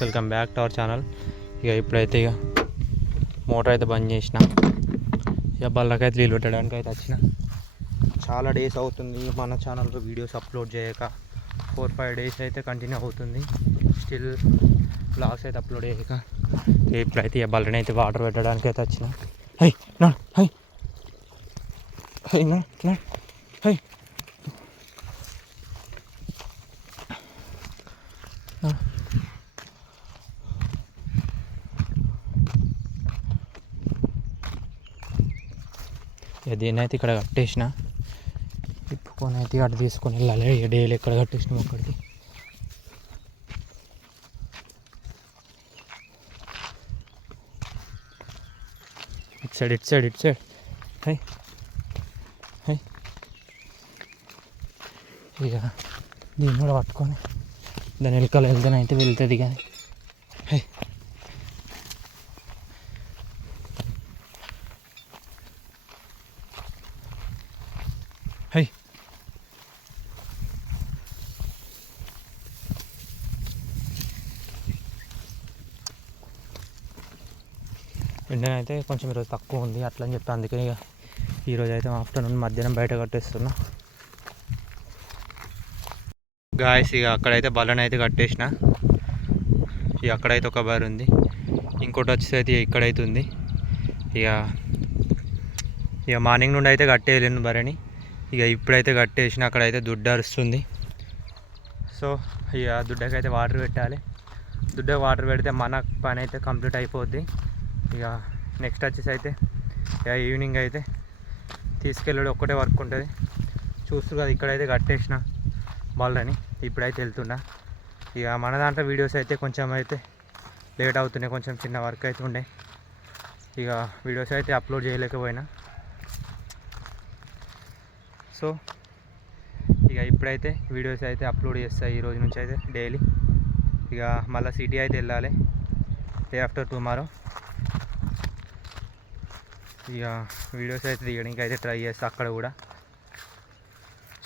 Welcome back to our channel. ఇప్పుడైతే motor అయితే బంద్ చేసిన. బళ్ళకైతే నీళ్ళు పెట్టడానికి అయితే వచ్చిన. చాలా డేస్ అవుతుంది మన ఛానల్లో వీడియోస్ అప్లోడ్ చేయక. 4-5 డేస్ అయితే కంటిన్యూ అవుతుంది. స్టిల్ బ్లాగ్స్ అయితే అప్లోడ్ చేయక. ఇప్పుడైతే బళ్ళని అయితే వాటర్ పెట్టడానికి అయితే వచ్చిన. హై నా హై హై నా హై దీన్ని అయితే ఇక్కడ కట్టేసిన. ఇప్పుకొని అయితే అటు తీసుకొని వెళ్ళాలి. డైలీ ఎక్కడ కట్టేసినాం అక్కడికి. ఇటు సైడ్ హై హై ఇక దీన్ని కూడా పట్టుకొని దాని వెనకాల వెళ్తానైతే వెళ్తుంది కానీ. హై హై ఎండనైతే కొంచెం ఈరోజు తక్కువ ఉంది అట్లా అని చెప్పి అందుకని ఇక ఈరోజు అయితే ఆఫ్టర్నూన్ మధ్యాహ్నం బయట కట్టేస్తున్నా. గాయస్ ఇక అక్కడైతే బళ్ళని అయితే కట్టేసిన. ఇక అక్కడైతే ఒక బార్ ఉంది, ఇంకోటి వచ్చేసి ఇక్కడైతే ఉంది. ఇక మార్నింగ్ నుండి అయితే కట్టేయలేను బరని. ఇక ఇప్పుడైతే కట్టేసిన. అక్కడైతే దుడ్డ అరుస్తుంది. సో ఇక దుడ్డకైతే వాటర్ పెట్టాలి. దుడ్డకి వాటర్ పెడితే మన పని అయితే కంప్లీట్ అయిపోద్ది. ఇక నెక్స్ట్ వచ్చేసి అయితే ఇక ఈవినింగ్ అయితే తీసుకెళ్ళడం ఒక్కటే వర్క్ ఉంటుంది. చూస్తారు కదా ఇక్కడైతే కట్టేసిన బళ్ళని. ఇప్పుడైతే వెళ్తున్నా. ఇక మన దాంట్లో వీడియోస్ అయితే కొంచెం అయితే లేట్ అవుతున్నాయి. కొంచెం చిన్న వర్క్ అయితే ఉండే. ఇక వీడియోస్ అయితే అప్లోడ్ చేయలేకపోయినా. సో ఇక ఇప్పుడైతే వీడియోస్ అయితే అప్లోడ్ చేస్తాయి ఈ రోజు నుంచి అయితే డైలీ. ఇక మళ్ళీ సిటీ అయితే వెళ్ళాలి డే ఆఫ్టర్ టుమారో. ఇక వీడియోస్ అయితే తీయడానికి అయితే ట్రై చేస్తా అక్కడ కూడా.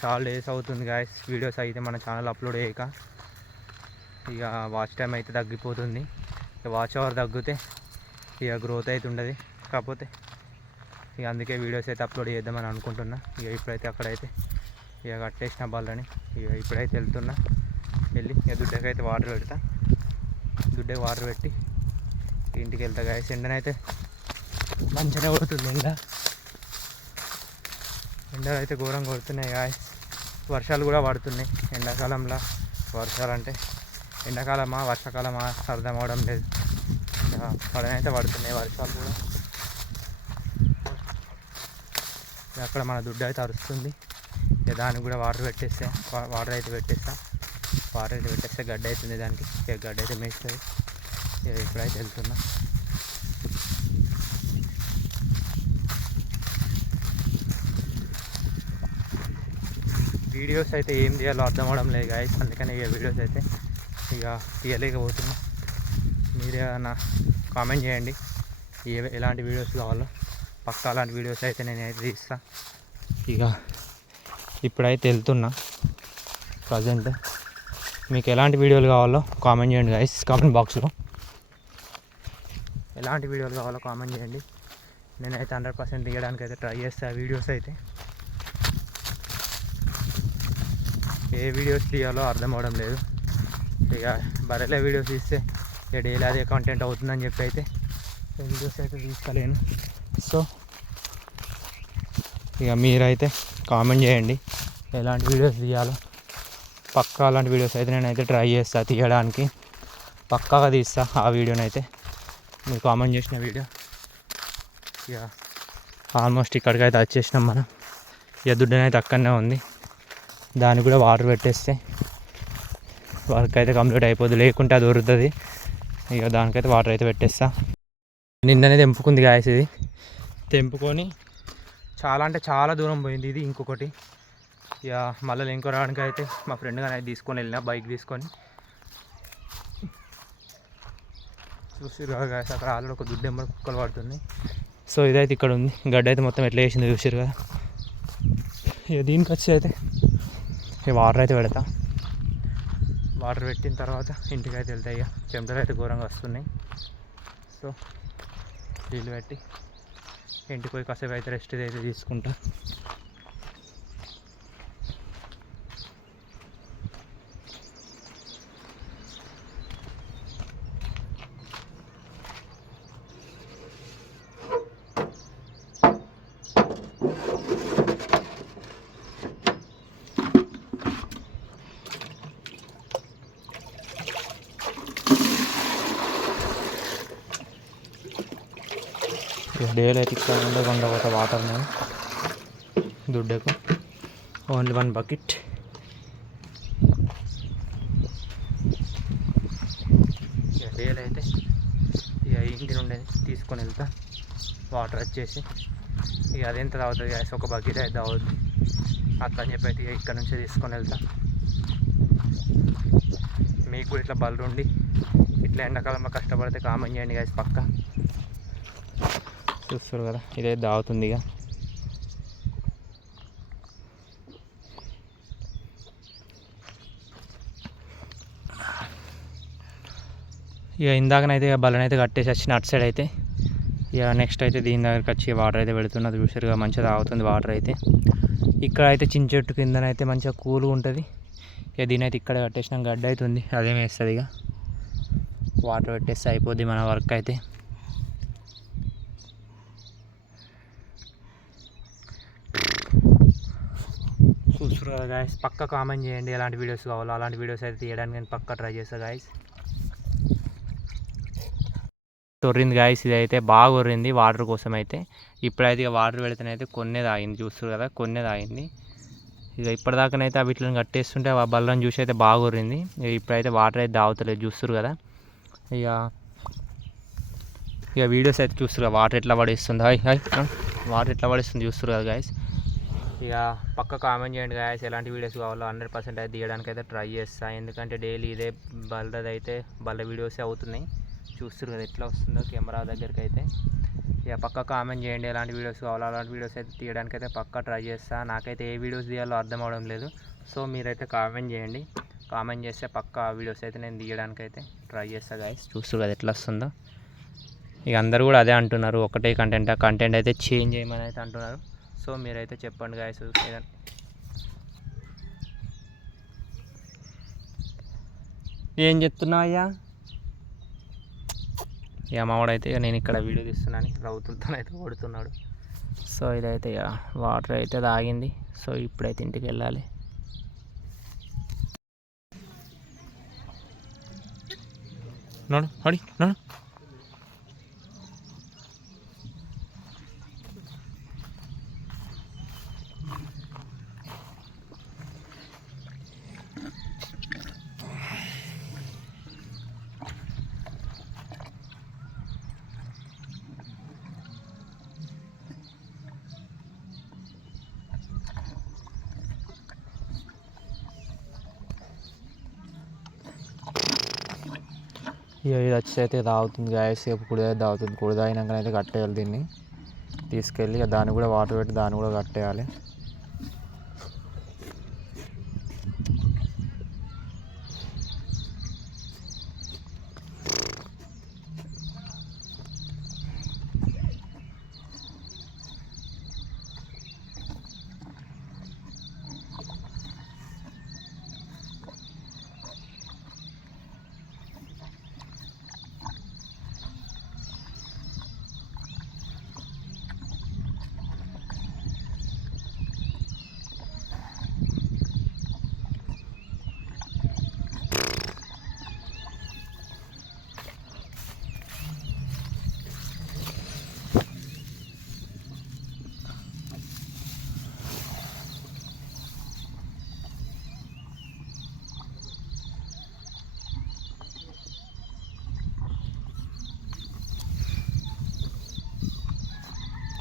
చాలా డేస్ అవుతుంది గాయస్ వీడియోస్ అయితే మన ఛానల్ అప్లోడ్ చేయక. ఇక వాచ్ టైం అయితే తగ్గిపోతుంది. ఇక వాచ్ అవర్ తగ్గితే ఇక గ్రోత్ అయితే ఉండదు. కాకపోతే ఇక అందుకే వీడియోస్ అయితే అప్లోడ్ చేద్దామని అనుకుంటున్నా. ఇక ఇప్పుడైతే అక్కడైతే ఇక కట్టేసిన బళ్ళని. ఇక ఇప్పుడైతే వెళ్తున్నా. వెళ్ళి ఇక దుడ్డకైతే వాటర్ పెడతా. దుడ్డకి వాటర్ పెట్టి ఇంటికి వెళ్తా గాయస్. ఎండనైతే మంచిగా కొడుతుంది. ఎండలు అయితే ఘోరంగా కొడుతున్నాయి గాయస్. వర్షాలు కూడా పడుతున్నాయి. ఎండాకాలంలో వర్షాలు అంటే ఎండాకాలమా వర్షాకాలమా అర్థం అవడం లేదు. పడనైతే పడుతున్నాయి వర్షాలు కూడా. అక్కడ మన దుడ్డు అయితే అరుస్తుంది. ఇక దానికి కూడా వాటర్ అయితే పెట్టేస్తా. వాటర్ అయితే పెట్టేస్తే గడ్డ అవుతుంది దానికి. ఇక గడ్డ అయితే మేస్తుంది. ఇక ఇప్పుడైతే వెళ్తున్నా. వీడియోస్ అయితే ఏం చేయాలో అర్థం అవడం లేదు గాయస్. అందుకని ఇక వీడియోస్ అయితే ఇక తీయలేకపోతున్నా. మీరు ఏమన్నా కామెంట్ చేయండి ఎలాంటి వీడియోస్ కావాలో. పక్కా అలాంటి వీడియోస్ అయితే నేనైతే తీస్తా. ఇక ఇప్పుడైతే వెళ్తున్నా. ప్రజెంట్ మీకు ఎలాంటి వీడియోలు కావాలో కామెంట్ చేయండి గాయస్. కామెంట్ బాక్స్లో ఎలాంటి వీడియోలు కావాలో కామెంట్ చేయండి. నేనైతే 100% తీయడానికి అయితే ట్రై చేస్తాను వీడియోస్ అయితే. ఏ వీడియోస్ తీయాలో అర్థం అవడం లేదు. ఇక బర్రెల వీడియోస్ తీస్తే ఇక డైలీ అదే కంటెంట్ అవుతుందని చెప్పి అయితే వీడియోస్ అయితే తీసుకోలేను. సో ఇక మీరైతే కామెంట్ చేయండి ఎలాంటి వీడియోస్ తీయాలో. పక్కా అలాంటి వీడియోస్ అయితే నేనైతే ట్రై చేస్తాను తీయడానికి. పక్కాగా తీస్తా ఆ వీడియోనైతే. మీరు కామెంట్ చేసిన వీడియో. ఇక ఆల్మోస్ట్ ఇక్కడికైతే వచ్చేసినాం మనం. ఇక దుడ్డనైతే అక్కడనే ఉంది. దానికి కూడా వాటర్ పెట్టేస్తే వర్క్ అయితే కంప్లీట్ అయిపోద్ది. లేకుంటే అది ఉరుతుంది. ఇక దానికైతే వాటర్ అయితే పెట్టేస్తా. నిన్ననే తెంపుకుంది గాయస్. ఇది తెంపుకొని చాలా అంటే చాలా దూరం పోయింది ఇది. ఇంకొకటి ఇక మళ్ళీ ఇంకో రావడానికి అయితే మా ఫ్రెండ్ కానీ అయితే తీసుకొని వెళ్ళిన బైక్ తీసుకొని. చూసిరు కదా గాయస్ అక్కడ ఆల్రెడీ ఒక దుడ్డు ఎంబడి కుక్కలు పడుతుంది. సో ఇదైతే ఇక్కడ ఉంది. గడ్డ అయితే మొత్తం ఎట్లా వేసింది చూసిరు కదా. ఇక దీనికి వచ్చి అయితే వాటర్ అయితే పెడతా. వాటర్ పెట్టిన తర్వాత ఇంటికి అయితే వెళ్తాయి. ఇక చెమటలు అయితే ఘోరంగా వస్తున్నాయి. సో నీళ్ళు పెట్టి ఇంటికి పోయి కాసేపు అయితే రెస్ట్ అయితే తీసుకుంటా. డైలీ అయితే ఇక్కడ ఉండే కొండ వాటర్ నేను దుడ్డకు ఓన్లీ 1 బకెట్. ఇక డైలీ అయితే ఇక ఇంటి నుండి తీసుకొని వెళ్తా. వాటర్ వచ్చేసి ఇక అదెంత తాగుతుంది గ్యాస్, ఒక బకెట్ అయితే తాగుతుంది అట్లా అని చెప్పి అయితే ఇక్కడ నుంచే తీసుకొని వెళ్తా. మీకు కూడా ఇట్లా బలుండి ఇట్లా ఎండాకాలంలో కష్టపడితే కామెంట్ చేయండి గ్యాస్. పక్క చూస్తారు కదా ఇదే దాగుతుంది. ఇక ఇందాకనైతే బలనైతే కట్టేసి వచ్చిన అటు సైడ్ అయితే. ఇక నెక్స్ట్ అయితే దీని దగ్గరికి వచ్చి వాటర్ అయితే పెడుతున్నది. చూసారుగా మంచిగా తాగుతుంది వాటర్ అయితే. ఇక్కడ అయితే చిన్న చెట్టు కిందనైతే మంచిగా కూల్గా ఉంటుంది. ఇక దీని అయితే ఇక్కడ కట్టేసినాం, గడ్డ అవుతుంది అదేం వేస్తుంది. ఇక వాటర్ పెట్టేస్తే అయిపోద్ది మన వర్క్ అయితే. చూస్తున్నారు గాయస్, పక్క కామెంట్ చేయండి ఎలాంటి వీడియోస్ కావాలో. అలాంటి వీడియోస్ అయితే తీయడానికి నేను పక్క ట్రై చేస్తాను గాయస్. తొర్రింది గాయస్, ఇది అయితే బాగా కొర్రింది వాటర్ కోసం అయితే. ఇప్పుడైతే ఇక వాటర్ పెడితేనైతే కొన్నే తాగింది. చూస్తారు కదా కొన్నే తాగింది. ఇక ఇప్పటిదాకానైతే ఆ వీటిని కట్టేస్తుంటే ఆ బల్లని చూసి అయితే బాగా కొర్రింది. ఇప్పుడైతే వాటర్ అయితే తాగుతలేదు చూస్తారు కదా. ఇక వీడియోస్ అయితే చూస్తారు కదా వాటర్ ఎట్లా పడేస్తుంది. వాటర్ ఎట్లా పడేస్తుంది చూస్తారు కదా గాయస్. ఇక పక్క కామెంట్ చేయండి గాయస్ ఎలాంటి వీడియోస్ కావాలో. 100% అయితే తీయడానికి అయితే ట్రై చేస్తాను. ఎందుకంటే డైలీ ఇదే బల్ల వీడియోసే అవుతున్నాయి. చూస్తారు కదా ఎట్లా వస్తుందో కెమెరా దగ్గరికి అయితే. ఇక పక్క కామెంట్ చేయండి ఎలాంటి వీడియోస్ కావాలో. అలాంటి వీడియోస్ అయితే తీయడానికి అయితే పక్క ట్రై చేస్తాను. నాకైతే ఏ వీడియోస్ తీయాలో అర్థం అవడం లేదు. సో మీరైతే కామెంట్ చేయండి. కామెంట్ చేస్తే పక్క వీడియోస్ అయితే నేను తీయడానికి అయితే ట్రై చేస్తాను గాయస్. చూస్తారు కదా ఎట్లా వస్తుందో. ఇక అందరూ కూడా అదే అంటున్నారు, ఒకటే కంటెంట్ అయితే చేంజ్ చేయమని అయితే అంటున్నారు. సో మీరైతే చెప్పండి గాయస్. ఏం చెప్తున్నావు అయ్యా? ఇక మావాడైతే ఇక నేను ఇక్కడ వీడియో తీస్తున్నాను, రౌతులతో అయితే కొడుతున్నాడు. సో ఇదైతే ఇక వాటర్ అయితే తాగింది. సో ఇప్పుడైతే ఇంటికి వెళ్ళాలి. నడు హడి నడు. ఇక ఇది వచ్చి అయితే తాగుతుంది గాయస్. ఇక కుడి తాగుతుంది. కుడి తాగినాకనైతే కట్టేయాలి దీన్ని తీసుకెళ్ళి. ఇక దాన్ని కూడా వాటర్ పెట్టి దాన్ని కూడా కట్టేయాలి.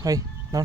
Hey, no.